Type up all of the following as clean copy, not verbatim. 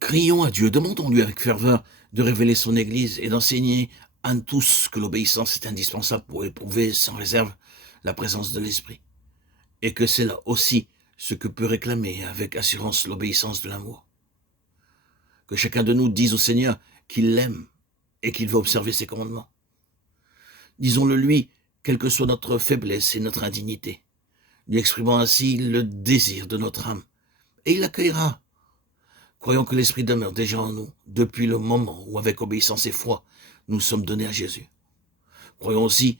Crions à Dieu, demandons-lui avec ferveur de révéler son Église et d'enseigner à tous que l'obéissance est indispensable pour éprouver sans réserve la présence de l'Esprit, et que c'est là aussi ce que peut réclamer avec assurance l'obéissance de l'amour. Que chacun de nous dise au Seigneur qu'il l'aime et qu'il veut observer ses commandements. Disons-le lui, quelle que soit notre faiblesse et notre indignité, lui exprimant ainsi le désir de notre âme, et il l'accueillera. Croyons que l'Esprit demeure déjà en nous, depuis le moment où, avec obéissance et foi, nous sommes donnés à Jésus. Croyons aussi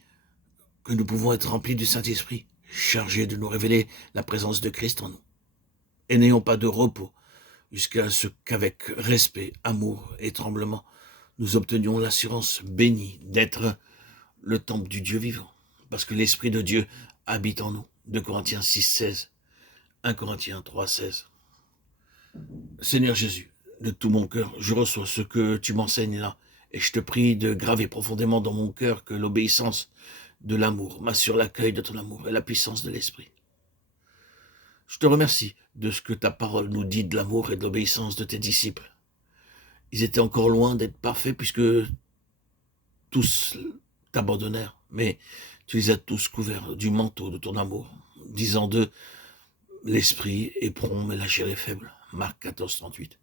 que nous pouvons être remplis du Saint-Esprit, chargé de nous révéler la présence de Christ en nous. Et n'ayons pas de repos jusqu'à ce qu'avec respect, amour et tremblement, nous obtenions l'assurance bénie d'être le temple du Dieu vivant, parce que l'Esprit de Dieu habite en nous. 2 Corinthiens 6,16, 1 Corinthiens 3,16. Seigneur Jésus, de tout mon cœur, je reçois ce que tu m'enseignes là, et je te prie de graver profondément dans mon cœur que l'obéissance de l'amour m'assure l'accueil de ton amour et la puissance de l'Esprit. Je te remercie de ce que ta parole nous dit de l'amour et de l'obéissance de tes disciples. Ils étaient encore loin d'être parfaits puisque tous t'abandonnèrent, mais tu les as tous couverts du manteau de ton amour, disant d'eux, l'esprit est prompt mais la chair est faible. Marc 14, 38.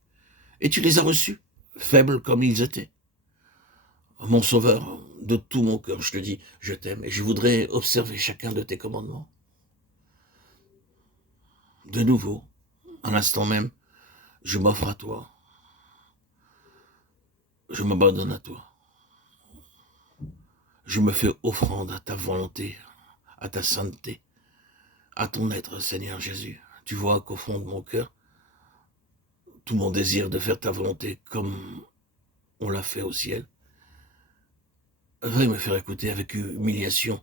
Et tu les as reçus, faibles comme ils étaient. Mon Sauveur, de tout mon cœur, je te dis, je t'aime et je voudrais observer chacun de tes commandements. De nouveau, à l'instant même, je m'offre à toi. Je m'abandonne à toi. Je me fais offrande à ta volonté, à ta sainteté, à ton être, Seigneur Jésus. Tu vois qu'au fond de mon cœur, tout mon désir de faire ta volonté comme on l'a fait au ciel. Veuille me faire écouter avec humiliation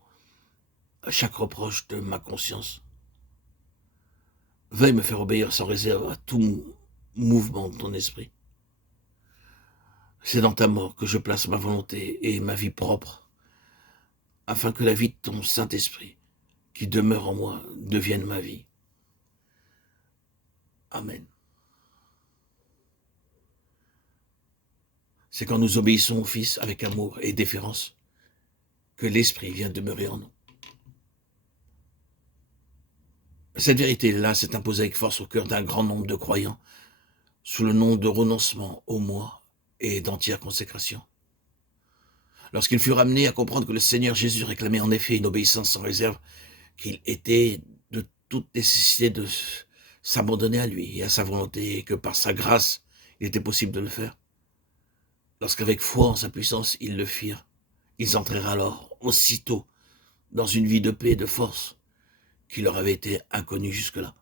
à chaque reproche de ma conscience. Veuille me faire obéir sans réserve à tout mouvement de ton esprit. C'est dans ta mort que je place ma volonté et ma vie propre, afin que la vie de ton Saint-Esprit, qui demeure en moi, devienne ma vie. Amen. C'est quand nous obéissons au Fils avec amour et déférence que l'Esprit vient demeurer en nous. Cette vérité-là s'est imposée avec force au cœur d'un grand nombre de croyants, sous le nom de renoncement au moi et d'entière consécration. Lorsqu'ils furent amenés à comprendre que le Seigneur Jésus réclamait en effet une obéissance sans réserve, qu'il était de toute nécessité de s'abandonner à lui et à sa volonté, et que par sa grâce, il était possible de le faire. Lorsqu'avec foi en sa puissance, ils le firent, ils entrèrent alors, aussitôt, dans une vie de paix et de force qui leur avait été inconnue jusque-là.